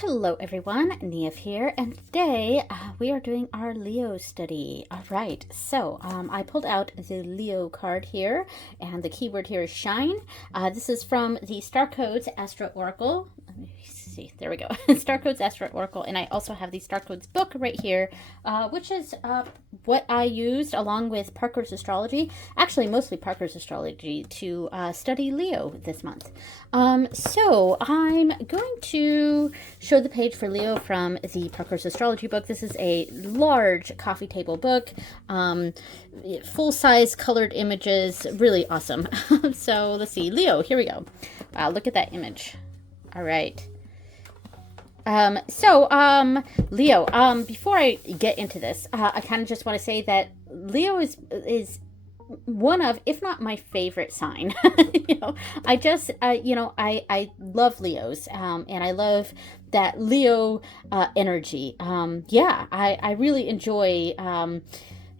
Hello everyone, Nev here, and today we are doing our Leo study. All right, so I pulled out the Leo card here, and the keyword here is shine. This is from the Starcodes Astro Oracle. Let me see, there we go. Starcodes Astro Oracle, and I also have the Starcodes book right here, which is what I used along with Parker's Astrology, actually mostly Parker's Astrology, to study Leo this month. So I'm going to show the page for Leo from the Parker's Astrology book. This is a large coffee table book, full-size colored images, really awesome. So let's see, Leo, here we go. Wow, look at that image. All right. Leo, before I get into this, I kind of just want to say that Leo is one of, if not my favorite sign. I love Leos, and I love that Leo energy. I really enjoy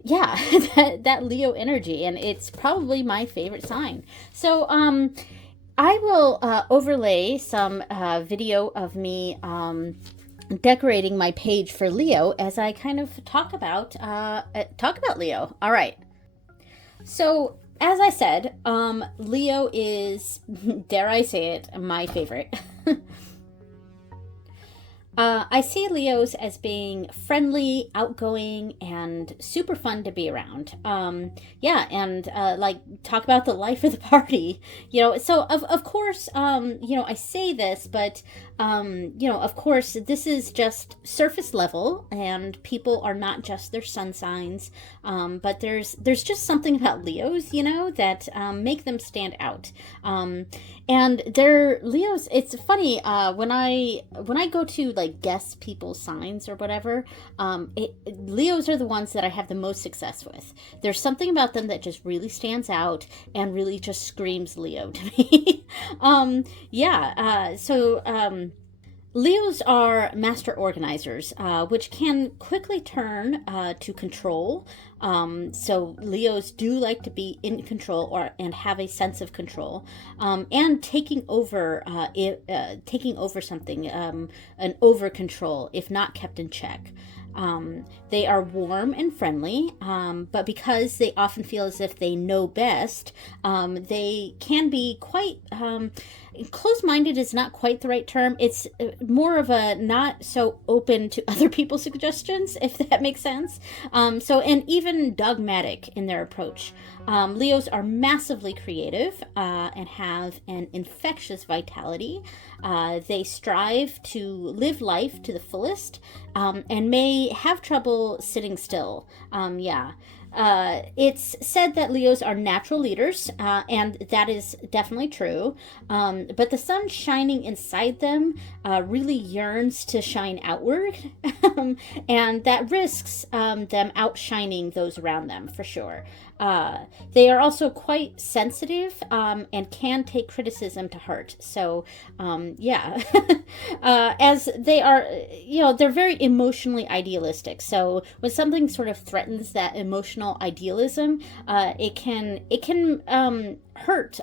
that Leo energy, and it's probably my favorite sign. So I will overlay some video of me decorating my page for Leo as I kind of talk about Leo. All right. So, as I said, Leo is, dare I say it, my favorite. I see Leos as being friendly, outgoing, and super fun to be around. Talk about the life of the party. So of course, I say this, but of course, this is just surface level, and people are not just their sun signs. But there's just something about Leos, that make them stand out. And they're Leos. It's funny when I go to guess people's signs or whatever. Leos are the ones that I have the most success with. There's something about them that just really stands out and really just screams Leo to me. Leos are master organizers, which can quickly turn to control. So Leos do like to be in control and have a sense of control, and taking over something, an over control if not kept in check. They are warm and friendly, but because they often feel as if they know best, they can be quite closed-minded is not quite the right term. It's more of a not so open to other people's suggestions, if that makes sense. And even dogmatic in their approach. Leos are massively creative and have an infectious vitality. They strive to live life to the fullest, and may have trouble sitting still. It's said that Leos are natural leaders, and that is definitely true. But the sun shining inside them really yearns to shine outward, and that risks them outshining those around them for sure. They are also quite sensitive, and can take criticism to heart. So, as they are, they're very emotionally idealistic. So when something sort of threatens that emotional idealism, it can hurt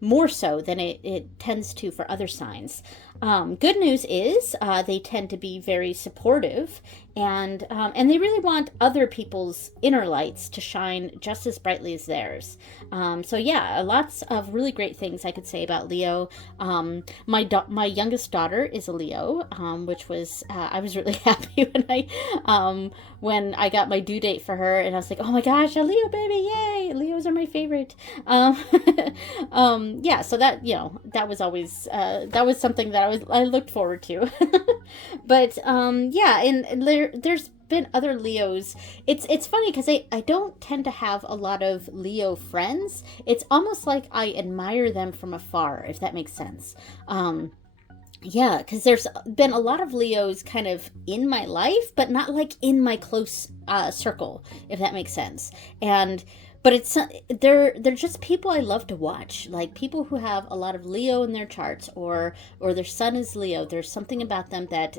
more so than it tends to for other signs. Good news is they tend to be very supportive, and they really want other people's inner lights to shine just as brightly as theirs. Lots of really great things I could say about Leo. My youngest daughter is a Leo, which was I was really happy when I got my due date for her, and I was like, oh my gosh, a Leo baby, yay! Leos are my favorite. So that was always that was something that I looked forward to. But there's been other Leos. It's funny because I don't tend to have a lot of Leo friends. It's almost like I admire them from afar, if that makes sense. Because there's been a lot of Leos kind of in my life, but not in my close circle, if that makes sense. But they're just people I love to watch, people who have a lot of Leo in their charts, or their sun is Leo. There's something about them that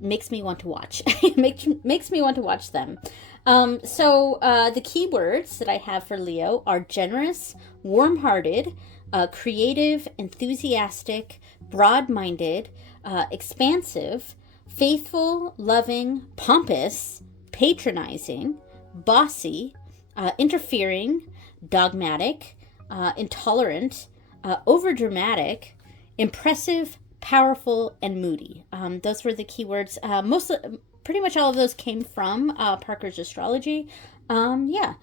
makes me want to watch. makes me want to watch them. The keywords that I have for Leo are generous, warm-hearted, creative, enthusiastic, broad-minded, expansive, faithful, loving, pompous, patronizing, bossy, interfering, dogmatic, intolerant, overdramatic, impressive, powerful, and moody. Those were the keywords. Pretty much all of those came from Parker's Astrology. Yeah.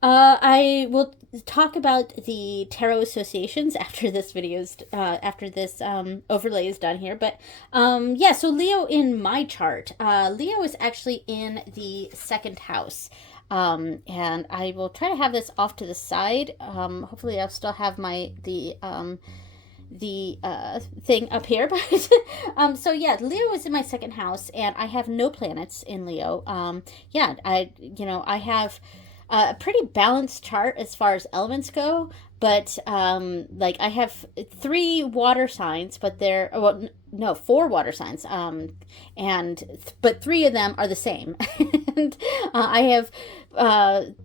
I will talk about the tarot associations after this overlay is done here. But yeah, so Leo in my chart, Leo is actually in the second house. And I will try to have this off to the side. Hopefully I'll still have the thing up here, but so yeah, Leo is in my second house, and I have no planets in Leo. Yeah, I have a pretty balanced chart as far as elements go, but like I have 3 water signs, but no, 4 water signs, but 3 of them are the same. And I have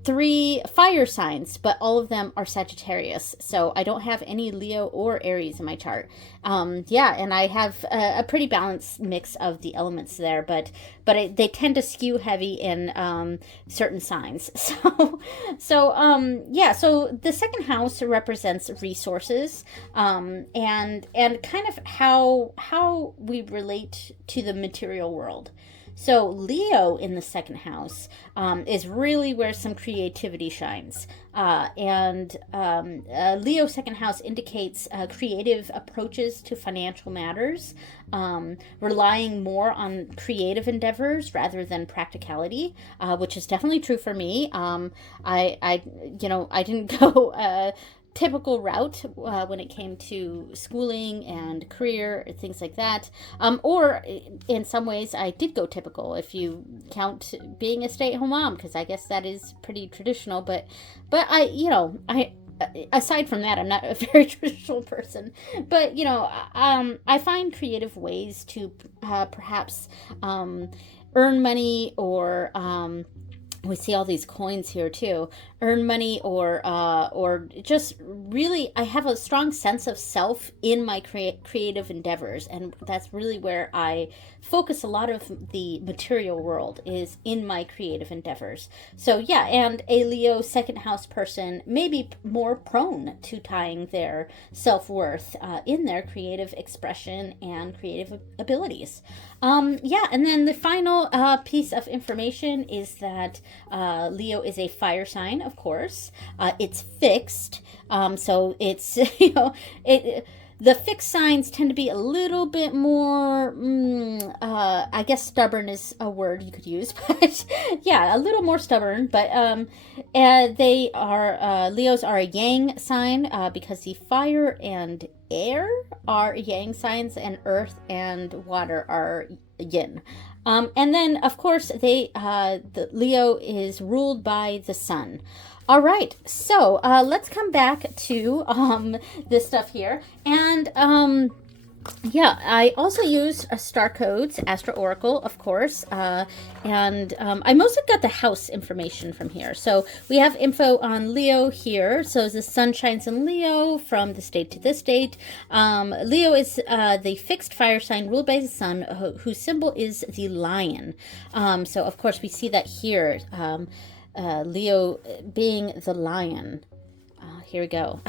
3 fire signs, but all of them are Sagittarius, so I don't have any Leo or Aries in my chart. Yeah, and I have a pretty balanced mix of the elements there, but they tend to skew heavy in certain signs. So yeah, so the second house represents resources, and kind of how we relate to the material world. So Leo in the second house is really where some creativity shines. And Leo second house indicates creative approaches to financial matters, relying more on creative endeavors rather than practicality, which is definitely true for me. I didn't go typical route when it came to schooling and career, things like that. Or in some ways I did go typical, if you count being a stay-at-home mom, because I guess that is pretty traditional. But I aside from that, I'm not a very traditional person. But I find creative ways to perhaps earn money, or we see all these coins here too. Earn money, or just really, I have a strong sense of self in my creative endeavors, and that's really where I focus a lot of the material world, is in my creative endeavors. So yeah, and a Leo second house person may be more prone to tying their self-worth in their creative expression and creative abilities. Yeah, and then the final piece of information is that Leo is a fire sign, of course. It's fixed, so it's the fixed signs tend to be a little bit more, I guess stubborn is a word you could use, but yeah, a little more stubborn. But they are, Leos are a yang sign, because the fire and air are yang signs, and earth and water are yin. And then, of course, the Leo is ruled by the sun. All right, so let's come back to this stuff here. And yeah, I also use Starcodes, Astro Oracle, of course, and I mostly got the house information from here. So we have info on Leo here. So the sun shines in Leo from this date to this date. Leo is the fixed fire sign ruled by the sun, whose symbol is the lion. So of course we see that here, Leo being the lion. Here we go.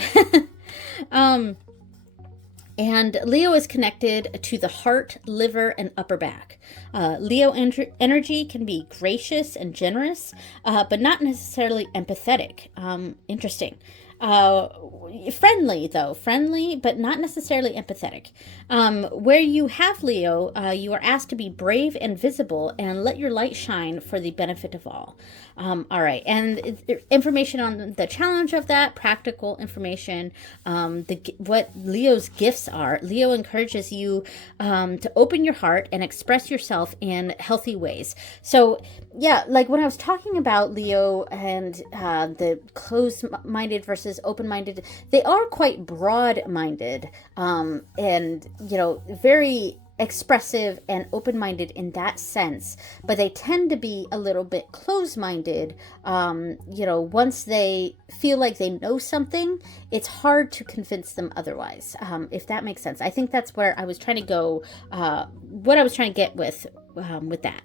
And Leo is connected to the heart, liver, and upper back. Leo energy can be gracious and generous, but not necessarily empathetic. Interesting. Friendly, though. Friendly, but not necessarily empathetic. Where you have Leo, you are asked to be brave and visible and let your light shine for the benefit of all. All right. And information on the challenge of that, practical information, what Leo's gifts are. Leo encourages you to open your heart and express yourself in healthy ways. So, yeah, like when I was talking about Leo and the closed-minded versus open-minded, they are quite broad-minded, and very expressive and open-minded in that sense, but they tend to be a little bit closed-minded. Once they feel like they know something, it's hard to convince them otherwise, if that makes sense. I think that's where I was trying to go, what I was trying to get with that.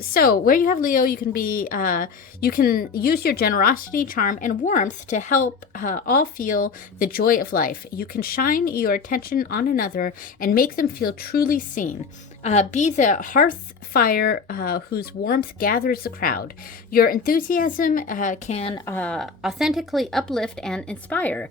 So where you have Leo, you can use your generosity, charm, and warmth to help all feel the joy of life. You can shine your attention on another and make them feel truly seen. Be the hearth fire whose warmth gathers the crowd. Your enthusiasm can authentically uplift and inspire.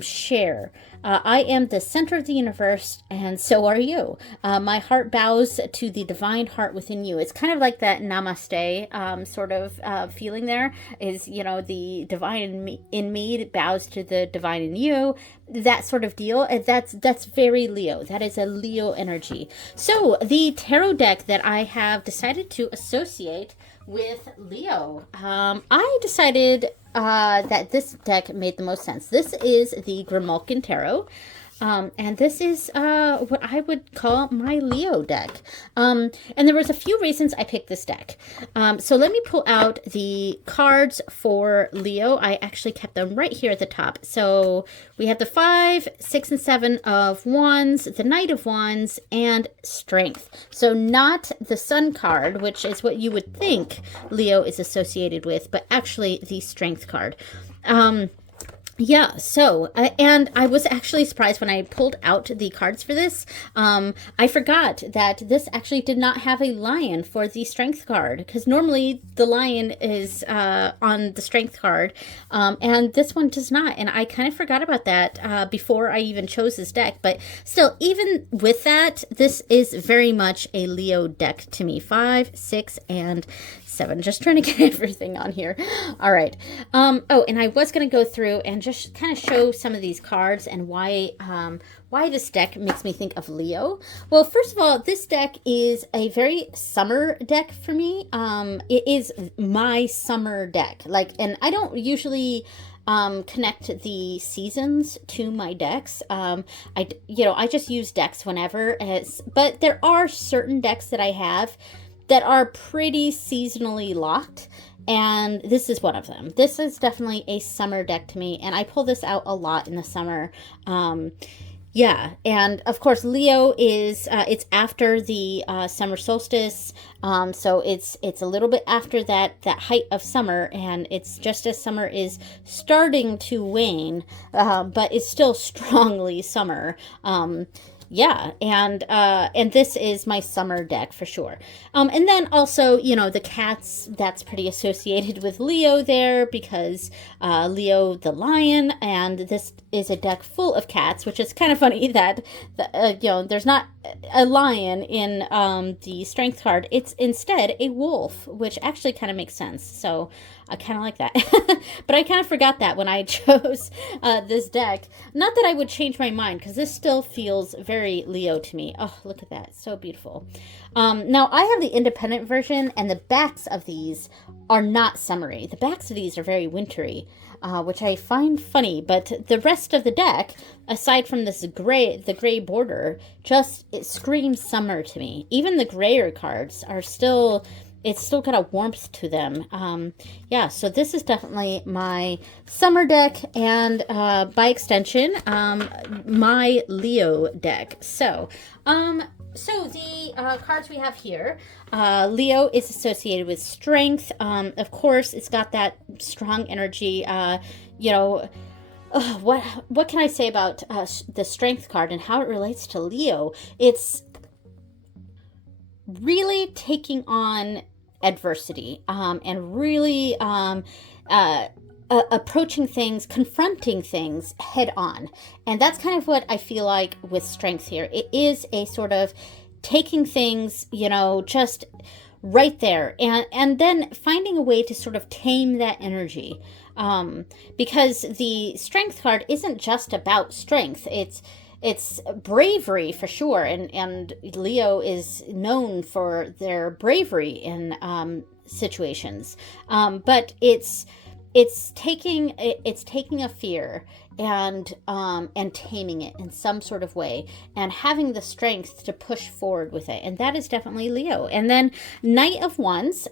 Share. I am the center of the universe, and so are you. My heart bows to the divine heart within you. It's kind of like that namaste sort of feeling there is, the divine in me bows to the divine in you. That sort of deal. That's very Leo. That is a Leo energy. So the tarot deck that I have decided to associate with Leo, I decided that this deck made the most sense. This is the Grimalkin Tarot. And this is what I would call my Leo deck. And there was a few reasons I picked this deck. So let me pull out the cards for Leo. I actually kept them right here at the top. So we have the 5, 6, and 7 of Wands, the Knight of Wands, and Strength. So not the Sun card, which is what you would think Leo is associated with, but actually the Strength card. Yeah, so, and I was actually surprised when I pulled out the cards for this. I forgot that this actually did not have a lion for the Strength card, because normally the lion is on the Strength card, and this one does not, and I kind of forgot about that before I even chose this deck, but still, even with that, this is very much a Leo deck to me. 5, 6, and 7. Just trying to get everything on here. All right. Oh, and I was going to go through and just kind of show some of these cards and why this deck makes me think of Leo. Well, first of all, this deck is a very summer deck for me. It is my summer deck. And I don't usually connect the seasons to my decks. I just use decks whenever. But there are certain decks that I have that are pretty seasonally locked, and this is one of them. This is definitely a summer deck to me, and I pull this out a lot in the summer. Yeah, and of course Leo is it's after the summer solstice, so it's a little bit after that height of summer, and it's just as summer is starting to wane, but it's still strongly summer. Yeah, and this is my summer deck for sure. And then also, the cats, that's pretty associated with Leo there, because Leo the lion, and this is a deck full of cats, which is kind of funny that there's not a lion in the Strength card. It's instead a wolf, which actually kind of makes sense. So I kind of like that. But I kind of forgot that when I chose this deck. Not that I would change my mind, because this still feels very Leo to me. Oh, look at that. So beautiful. Now, I have the independent version, and the backs of these are not summery. The backs of these are very wintry, which I find funny. But the rest of the deck, aside from this the gray border, it screams summer to me. Even the grayer cards are still... It's still got a warmth to them. Yeah, so this is definitely my summer deck, and by extension, my Leo deck. So the cards we have here, Leo is associated with strength. Of course, it's got that strong energy. What can I say about the Strength card and how it relates to Leo? It's really taking on adversity, and really approaching things, confronting things head on. And that's kind of what I feel like with Strength here. It is a sort of taking things, just right there, and then finding a way to sort of tame that energy. Because the Strength card isn't just about strength. It's bravery for sure, and Leo is known for their bravery in situations. But it's it's taking a fear and taming it in some sort of way and having the strength to push forward with it, and that is definitely Leo. And then Knight of Wands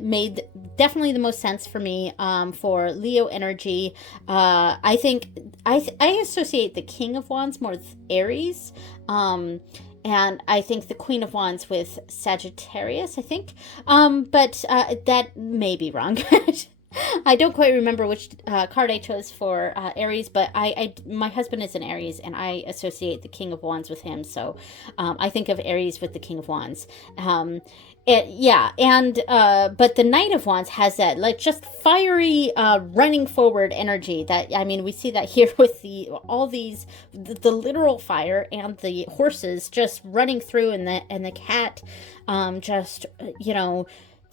made definitely the most sense for me for Leo energy. I think I associate the King of Wands more with Aries. And I think the Queen of Wands with Sagittarius, I think. But that may be wrong. I don't quite remember which card I chose for Aries, but my husband is an Aries, and I associate the King of Wands with him. So I think of Aries with the King of Wands. But the Knight of Wands has that like just fiery running forward energy that, I mean, we see that here with the literal fire and the horses just running through, and the cat just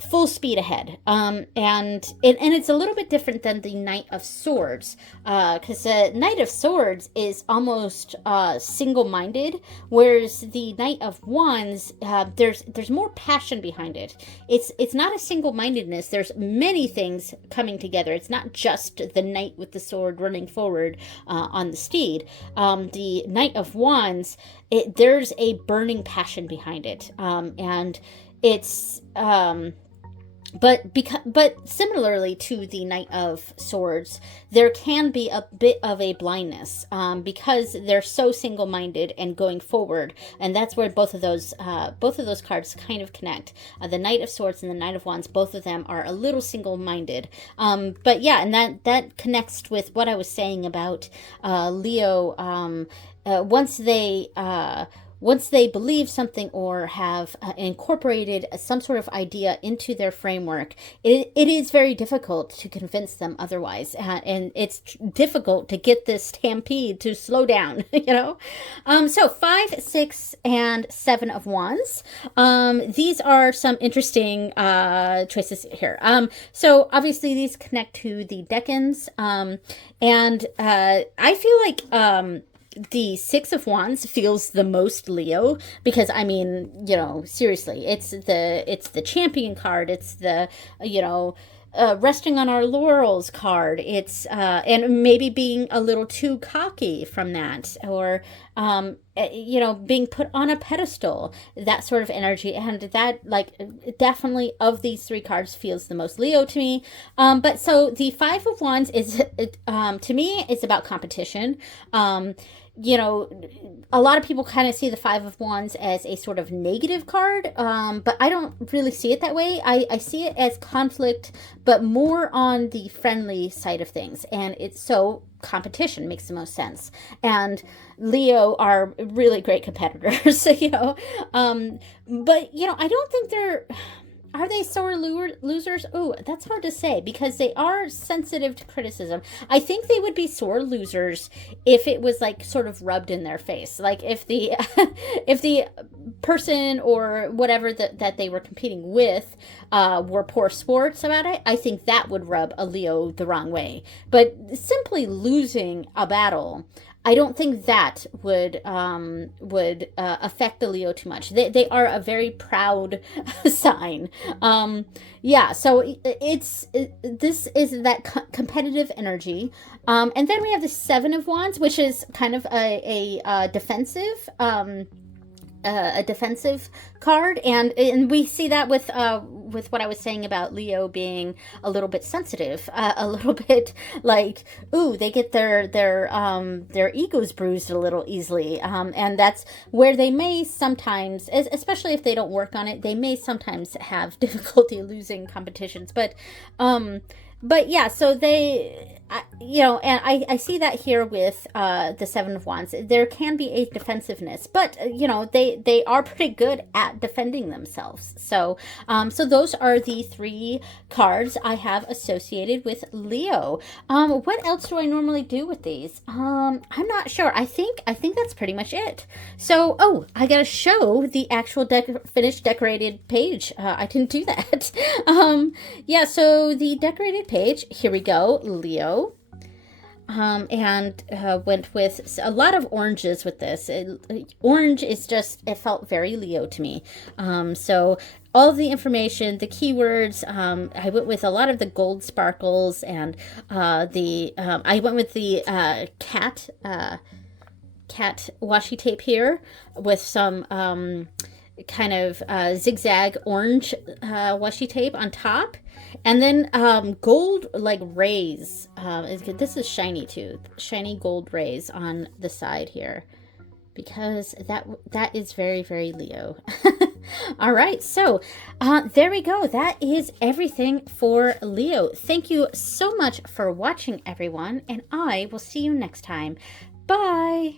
full speed ahead. And it's a little bit different than the Knight of Swords, because the Knight of Swords is almost single-minded, whereas the Knight of Wands, there's more passion behind it. It's not a single-mindedness. There's many things coming together. It's not just the knight with the sword running forward on the steed. The Knight of Wands, there's a burning passion behind it, and it's but similarly to the Knight of Swords, there can be a bit of a blindness because they're so single-minded and going forward, and that's where both of those cards kind of connect. The Knight of Swords and the Knight of Wands, both of them are a little single-minded. But yeah, and that connects with what I was saying about Leo. Once they believe something or have incorporated some sort of idea into their framework, it is very difficult to convince them otherwise. And it's difficult to get this stampede to slow down, So 5, 6, and 7 of Wands. These are some interesting choices here. So obviously these connect to the decans. And I feel like the 6 of Wands feels the most Leo, because I mean, seriously, it's the champion card. It's the, resting on our laurels card. It's and maybe being a little too cocky from that, or being put on a pedestal, that sort of energy. And that, like, definitely of these 3 cards feels the most Leo to me. But so the 5 of Wands is to me, it's about competition. A lot of people kind of see the 5 of Wands as a sort of negative card, but I don't really see it that way. I see it as conflict, but more on the friendly side of things. And it's so competition makes the most sense. And Leo are really great competitors, but, I don't think are they sore losers? Oh, that's hard to say, because they are sensitive to criticism. I think they would be sore losers if it was like sort of rubbed in their face. Like if the if the person or whatever that they were competing with were poor sports about it, I think that would rub a Leo the wrong way. But simply losing a battle, I don't think that would affect the Leo too much. They are a very proud sign. So this is that competitive energy. And then we have the 7 of Wands, which is kind of a defensive card, and we see that with what I was saying about Leo being a little bit sensitive, a little bit like, ooh, they get their egos bruised a little easily, and that's where they may sometimes, especially if they don't work on it, they may sometimes have difficulty losing competitions, but yeah, so they, and I see that here with the 7 of Wands. There can be a defensiveness, but, they are pretty good at defending themselves. So those are the 3 cards I have associated with Leo. What else do I normally do with these? I'm not sure. I think that's pretty much it. So, I gotta show the actual finished decorated page. I didn't do that. So the decorated page, here we go, Leo. and went with a lot of oranges with this. Orange is just, it felt very Leo to me. So all of the information, the keywords, I went with a lot of the gold sparkles, and I went with the cat washi tape here with some kind of zigzag orange washi tape on top, and then gold like rays. This is shiny too, shiny gold rays on the side here, because that is very, very Leo. All right, so there we go. That is everything for Leo. Thank you so much for watching, everyone, and I will see you next time. Bye.